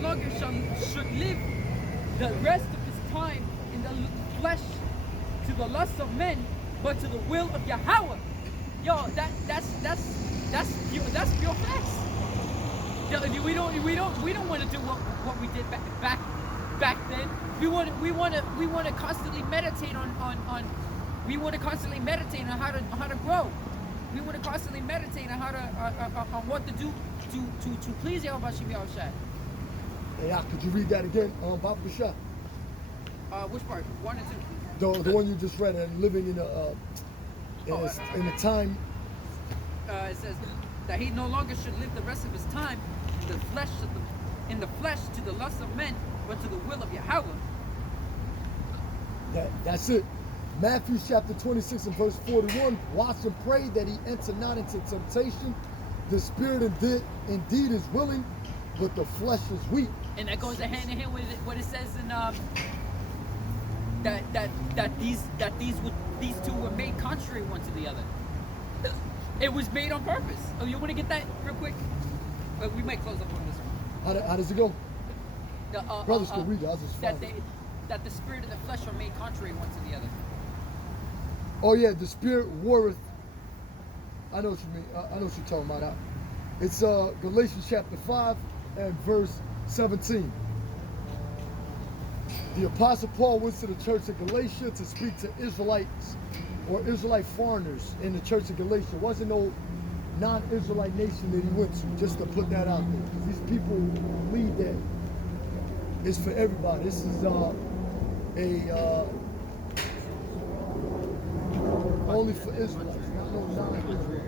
longer should live the rest of his time in the flesh to the lust of men, but to the will of Yahweh. Yo, that's pure facts. Yo, we don't want to do what we did back then. We want to constantly meditate on how to grow. We want to constantly meditate on how to on what to do to please Yahweh Shem Yahushua. Yeah, could you read that again, Baba Bashar? Which part? 1 and 2. The one you just read, and living in a time. It says that he no longer should live the rest of his time in the flesh to the lust of men, but to the will of Yahweh. That's it. Matthew chapter 26 and verse 41. Watch and pray that he enter not into temptation. The spirit indeed is willing, but the flesh is weak. And that goes hand in hand with what it says in that these two were made contrary one to the other. It was made on purpose. Oh, you want to get that real quick? We might close up on this one. How does it go? Brothers can read it. I'll just that the spirit and the flesh are made contrary one to the other. Oh yeah, the spirit warreth. I know what you mean. I know what you're talking about. It's Galatians chapter 5 and verse 17. The Apostle Paul went to the church of Galatia to speak to Israelites or Israelite foreigners in the church of Galatia. It wasn't no non-Israelite nation that he went to, just to put that out there. Because these people believe that it's for everybody. This is only for Israelites, not no non-Israelites.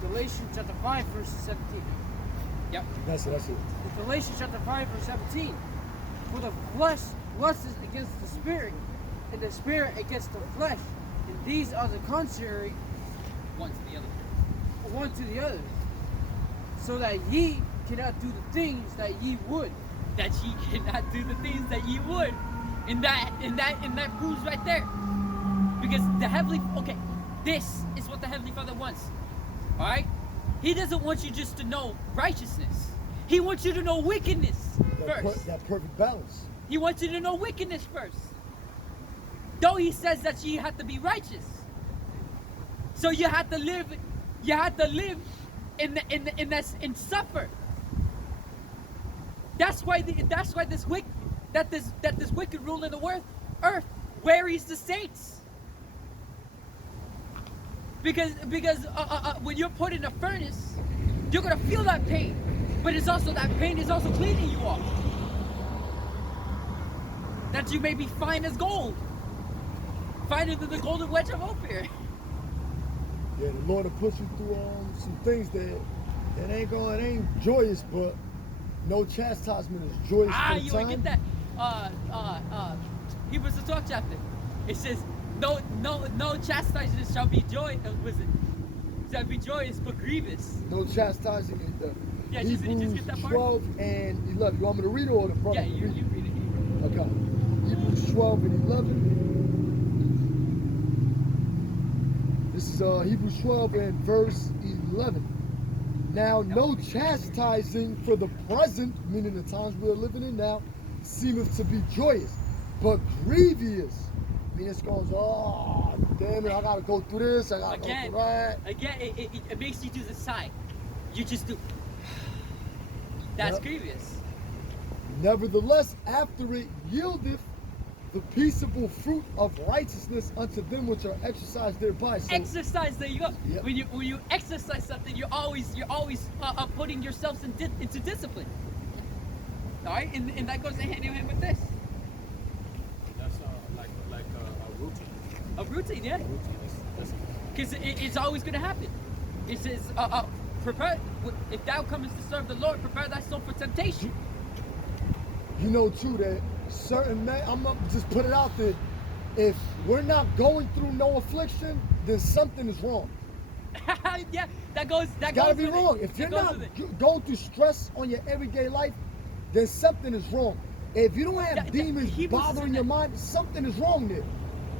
Galatians chapter 5, verse 17. Yep. That's it. Galatians chapter 5, verse 17. For the flesh lusts against the spirit, and the spirit against the flesh. And these are the contrary One to the other. So that ye cannot do the things that ye would. That ye cannot do the things that ye would. And that proves right there. Because this is what the Heavenly Father wants. Alright? He doesn't want you just to know righteousness. He wants you to know wickedness first. That perfect balance. He wants you to know wickedness first. Though he says that you have to be righteous. So you have to live and suffer. That's why this wicked rule in the earth wearies the saints. Because when you're put in a furnace, you're gonna feel that pain, but that pain is also cleaning you off. That you may be fine as gold, finer than the golden wedge of Ophir. Yeah, the Lord will push you through some things that ain't joyous, but no chastisement is joyous. You would get that. Hebrews the 12th chapter. It says, no chastisement shall be joyous, but grievous. No chastising in the Hebrews just get that part. 12 and 11. You want me to read it or the brother? Yeah, you read it. Okay. Hebrews 12 and 11. This is Hebrews 12 and verse 11. Now, no chastising for the present, meaning the times we are living in now, seemeth to be joyous, but grievous. I mean, it's going, oh, damn it, I gotta go through this, I gotta go through that. Again, it makes you do the sigh. You just do. That's grievous. Nevertheless, after it yieldeth the peaceable fruit of righteousness unto them which are exercised thereby. So, exercise, there you go. Yep. When you exercise something, you're always putting yourself into discipline. All right, and that goes hand in hand with this. That's like a routine. A routine, yeah. Because it's always going to happen. It says, prepare, if thou comest to serve the Lord, prepare thy soul for temptation. You know too that certain men, I'm gonna just put it out there. If we're not going through no affliction, then something is wrong. Yeah, that goes. That Gotta goes be with wrong. It. If you're That goes not with it. going through stress on your everyday life, then something is wrong. If you don't have That- demons Hebrews bothering said your that. mind, something is wrong there.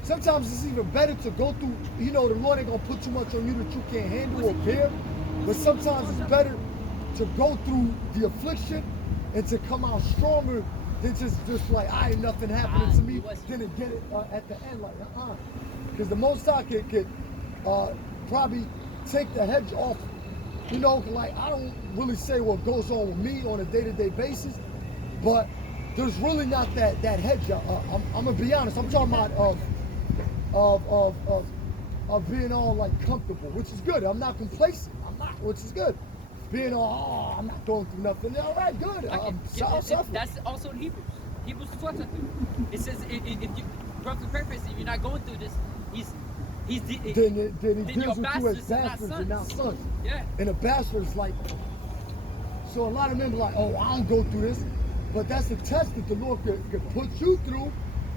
Sometimes it's even better to go through, the Lord ain't gonna put too much on you that you can't handle or bear. But sometimes it's better to go through the affliction and to come out stronger than just like, I ain't nothing happening to me, than to get it at the end, like, Because the Most High could probably take the hedge off. Like, I don't really say what goes on with me on a day-to-day basis, but there's really not that hedge. I'm gonna be honest. I'm talking about of being all like comfortable, which is good. I'm not complacent. I'm not, which is good. Being all, I'm not going through nothing. All right, good. That's also in Hebrews. Hebrews 12. It says if you roughly paraphrase, if you're not going through this, then Then he your deals with you as bastards and not bastards and not sons. Yeah. And a bastard is like, so a lot of men be like, oh, I don't go through this. But that's a test that the Lord could put you through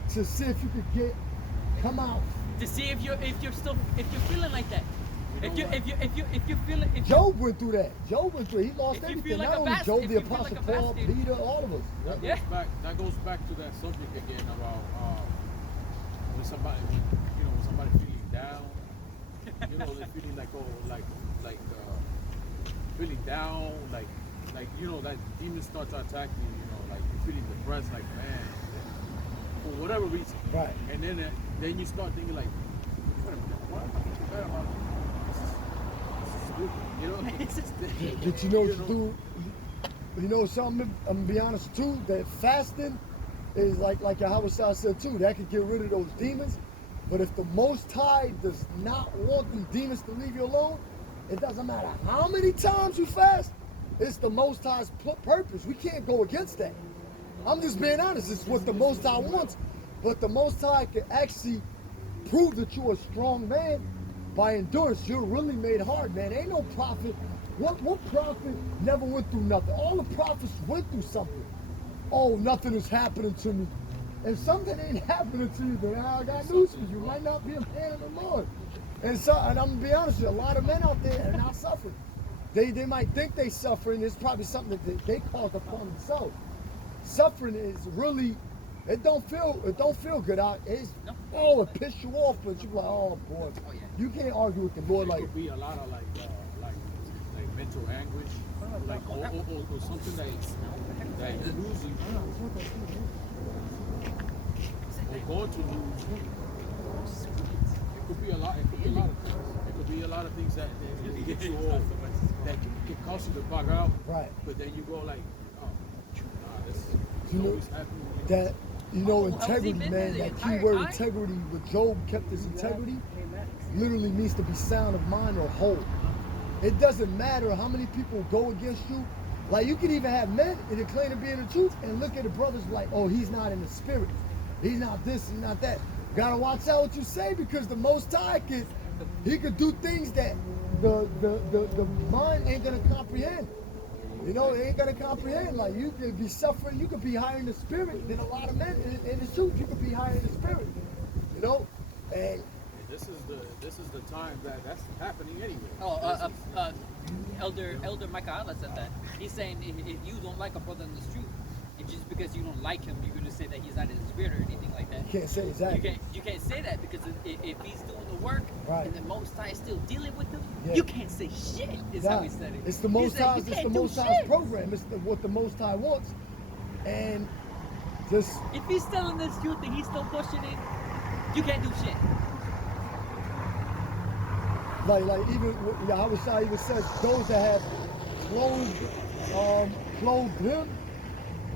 to see if you could come out. To see if you're feeling like that. If you're feeling. Job went through that. Job went through it. He lost If you everything. feel like Not a only bastard, Job, if the you feel Apostle like a Paul, bastard. Peter, all of us. That Yeah. goes back to that subject again about when somebody feeling down, they're feeling like feeling down, like that demon start to attack you, like you're feeling depressed, like man, for whatever reason. Right. And then you start thinking like, wait a minute, what am I thinking bad about? This is stupid, But you know what you do? You know something? I'm gonna be honest too. That fasting is like Yahweh Shah said too. That could get rid of those demons. But if the Most High does not want them demons to leave you alone, it doesn't matter how many times you fast. It's the Most High's purpose. We can't go against that. I'm just being honest. It's what the Most High wants. But the Most High can actually prove that you're a strong man by endurance. You're really made hard, man. Ain't no prophet. What prophet never went through nothing? All the prophets went through something. Oh, nothing is happening to me. If something ain't happening to you, then I got news for you. You might not be a man of the Lord. And I'm gonna be honest with you, a lot of men out there are not suffering. They might think they suffering. It's probably something that they caused upon themselves. Suffering is really, it don't feel good out. It piss you off, but you're like, oh boy. Oh, yeah. You can't argue with the Lord It like, could be a lot of like mental anguish, or something that you're losing, or going to lose. It could be a lot. It could be a lot of things. It could be a lot of things that get you all that can cause you to bug out. right. But then you go like, oh, this You know, always happening. that, Has he integrity, been man, there the that entire key word time? integrity, what Job kept his integrity, Amen. literally means to be sound of mind or whole. It doesn't matter how many people go against you. Like, you can even have men that claim to be in the truth and look at the brothers like, oh, he's not in the spirit. He's not this, he's not that. Gotta watch out what you say, because the Most High could do things that the mind ain't gonna comprehend. It ain't gonna comprehend. Like, you could be suffering, you could be higher in the spirit than a lot of men in the truth. You could be higher in the spirit. And This is the time that's happening anyway. Elder Micah Allah said that. He's saying if you don't like a brother in the truth, it's just because you don't like him, you're gonna say that he's not in the spirit or anything like that. you can't say exactly. You can't say that, because if he's doing the work Right. and the Most High is still dealing with him, Yeah. you can't say shit. Is how he said it. It's the He Most said, High's. "You It's the can't do Most High's shit." program. It's what the Most High wants, and just If he's still in this truth and he's still pushing it, you can't do shit. like even Yahweh Shah even says those that have clothed him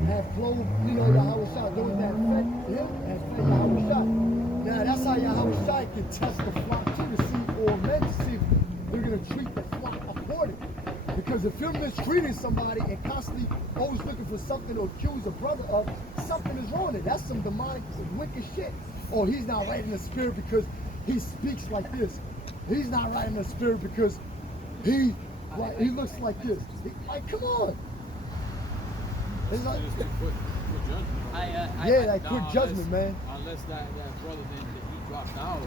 have clothed, Yahweh Shah. Those that fed him have fed Yahweh Shah. Now that's how Yahweh Shah can test the flock too, to see, or men to see if they're gonna treat the flock accordingly. Because if you're mistreating somebody and constantly always looking for something to accuse a brother of, something is wrong there. That's some demonic, some wicked shit. Oh, he's not right in the spirit because he speaks like this. He's not right in the spirit because he looks like this. Like, come on. It's like, Seriously, quick judgment. quick judgment, man. Unless that brother then he dropped out,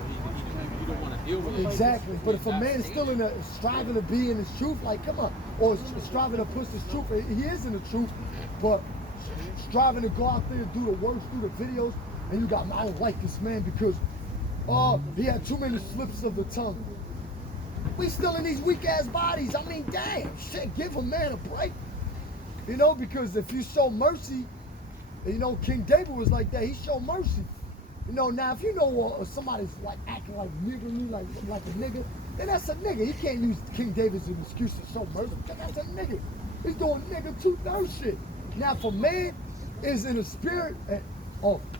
he don't want to deal with it. Exactly. But if a man is still striving to be in his truth, like, come on, or striving to push his truth, he is in the truth, but striving to go out there and do the works, do the videos, and you got, I don't like this man because he had too many slips of the tongue. We still in these weak ass bodies. I mean, damn, shit, give a man a break. You know, because if you show mercy, you know, King David was like that. He showed mercy. You know, now if you know somebody's like acting like niggardly, like a nigga, then that's a nigga. He can't use King David as an excuse to show mercy. That's a nigga. He's doing nigga 2/3 shit. Now if a man is in a spirit, and,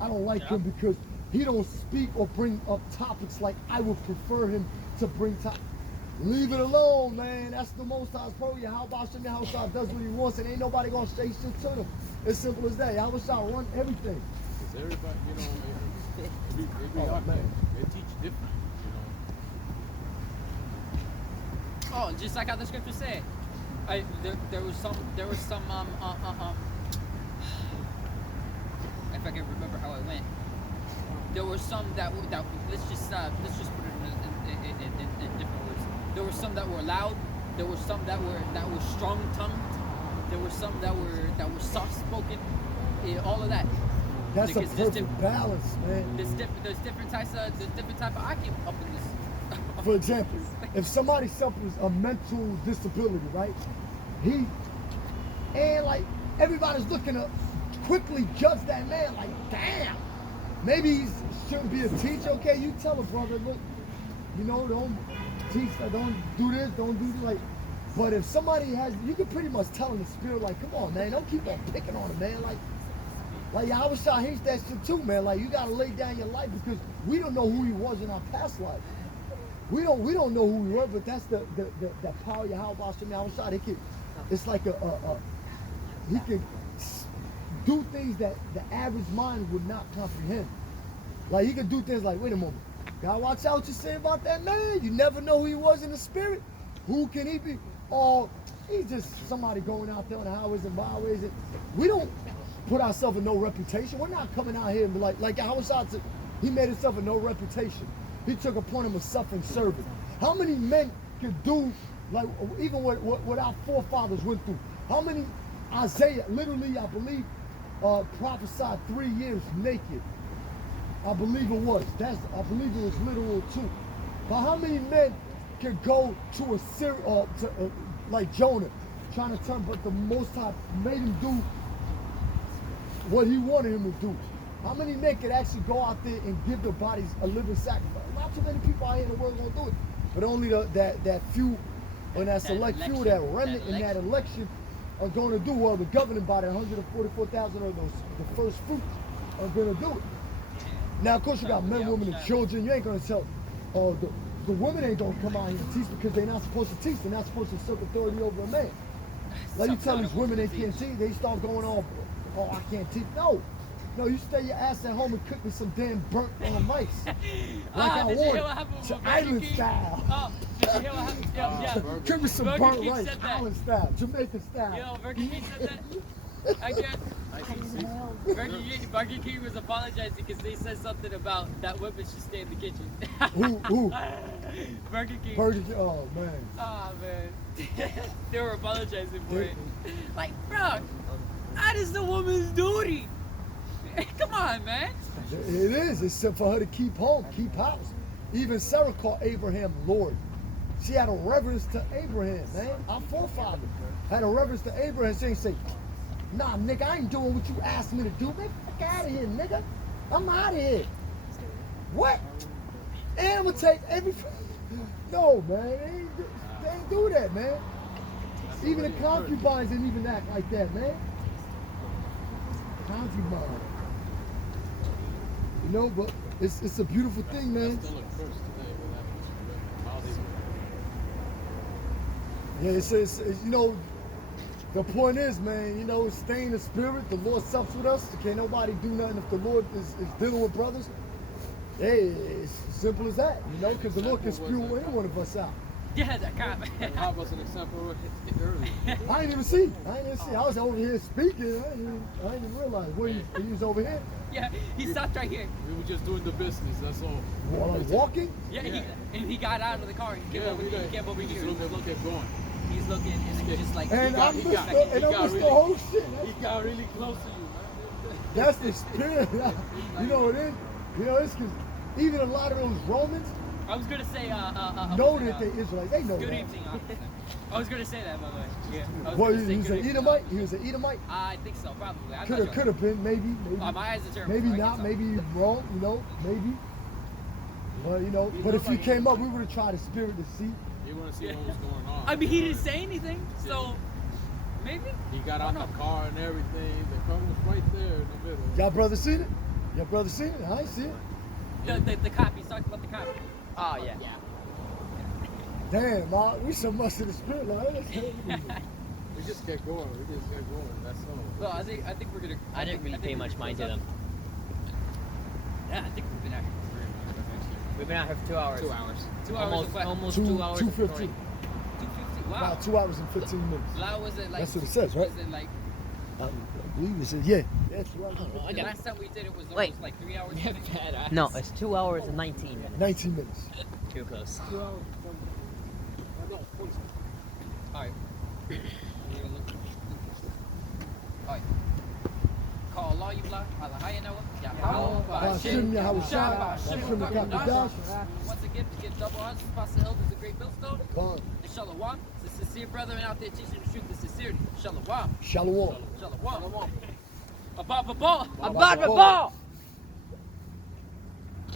I don't like him because he don't speak or bring up topics like I would prefer him to bring topics. Leave it alone, man. That's the Most High's program. How about Shemya Haushai does what he wants and ain't nobody gonna say shit to him. It's simple as that. Haushai run everything. Because everybody, you know, they are, man. they teach different, you know. Oh, just like how the scripture said. There was some if I can remember how it went. There were some that let's just put it in different words. There were some that were loud. There were some that were strong-tongued. There were some that were soft-spoken. All of that. That's Because a there's perfect balance, man. There's different type of Akim up in this. For example, if somebody suffers a mental disability, right? And like everybody's looking to quickly judge that man, like, damn, maybe he shouldn't be a teacher. Okay, you tell a brother, look, you know, don't teach, don't do this, don't do this, like. But if somebody has, you can pretty much tell in the spirit, like, come on, man, don't keep on picking on him, man, like Yahweh hates that shit too, man. Like, you gotta lay down your life because we don't know who he was in our past life. We don't know who we were, but that's the power of Yahweh. It's like he can do things that the average mind would not comprehend. Like, he could do things like, wait a moment, gotta watch out what you say about that man. You never know who he was in the spirit. Who can he be? Or he's just somebody going out there on the highways and byways. And we don't put ourselves in no reputation. We're not coming out here and be like Haushai, he made himself a no reputation. He took upon him a suffering servant. How many men can do, like, even what our forefathers went through? How many, Isaiah, literally, I believe, prophesied 3 years naked. I believe it was. I believe it was literal too. But how many men can go to Assyria, like Jonah, trying to turn, but the Most High made him do what he wanted him to do? How many men could actually go out there and give their bodies a living sacrifice? Not too many people out here in the world gonna do it, but only that few, or that select few, that remnant in that election are going to do. Well, the governing body, 144,000 of those, the first fruits, are going to do it. Now, of course, you got men, women, and children. You ain't going to tell, the women ain't going to come out here and teach because they're not supposed to teach. They're not supposed to assert authority over a man. Like, you tell these women they can't teach, they start going off, oh, I can't teach. No, you stay your ass at home and cook me some damn burnt mice. Like I want, to island style. Oh, did you hear what happened? Yeah. Cook me some Burger burnt King rice, said that. island style, Jamaican style. Yo, Burger King said that. I guess. Burger King was apologizing because they said something about that women should stay in the kitchen. Who? Burger King. Oh, man. Oh, man. They were apologizing for it. Like, bro, that is the woman's duty. Come on, man. It is. It's for her to keep home, keep house. Even Sarah called Abraham Lord. She had a reverence to Abraham, man. Our forefather had a reverence to Abraham. She ain't say, nah, nigga, I ain't doing what you asked me to do. Man, fuck out of here, nigga. I'm out of here. What? And I'm gonna take every... No, man. They ain't do that, man. Even the concubines didn't even act like that, man. Concubine. You know, but it's a beautiful thing, man. That's still a curse today. How they... Yeah, it's you know, the point is, man, you know, stay in the spirit. The Lord sups with us. Can't nobody do nothing if the Lord is dealing with brothers. Hey, it's simple as that, you know, because the Lord can spew any one of us out. Yeah, the cop. The cop was an example earlier. I ain't even see. I was over here speaking. I didn't even realize. He was over here. Yeah, he stopped right here. We were just doing the business, that's all. While I'm walking. Yeah, Yeah. And he got out of the car. He came over, we he came over just here. look at going. He's looking, and then he just like. And I he missed got- the, he and I got missed the really- whole shit. He got really close to you, man. That's the spirit. You know what it is? You know, it's because even a lot of those Romans I was gonna say. know that they Israelites. They know Good that. evening, officer. I was gonna say that, by the way. Yeah. I was Well, gonna say he was good an evening, Edomite. officer. He was an Edomite. I think so, probably. I'm Could not have, sure. could have been, maybe. My eyes are terrible. Maybe so I not. can't Maybe he's wrong. You know, maybe. Well, you know, but if he came up, we would have tried to spirit to see. You want to see what was going on. tell. I mean, he didn't say anything, so maybe. He got out the car and everything. The car was right there in the middle. Y'all brother seen it? Y'all brother seen it? I ain't see it. The cop. He's talking about the cop. Oh yeah. Damn, we so much in the spirit. Like, that's crazy. We just kept going. That's all. Well, I think we're gonna. I didn't really pay much mind to them. Yeah, I think we've been out here for very long. Actually. We've been out here for 2 hours. 2 hours. 2 hours Almost, of what? almost Two- 2 hours. of 2:15. recording. 250. Wow. About 2 hours and 15 minutes. Lao was it like? That's what it says, right? Was it like? I believe it says, yeah. Yeah, 2 hours and Oh, I The got last time we did it was almost Wait. like 3 hours. Yeah, badass. No, it's 2 hours and 19 minutes. 19 minutes. Too close. Alright. Alright. Call Allah you block. Allah Hashem Yahushua, Hashem Yakadosh. Once again, to give double honors, Pastor Elders, the great millstone. Khan. And Shalom. It's a sincere brethren out there teaching the truth with sincerity. Shalom. Shalom. Shalom. Abba, Abba. Abad Babal!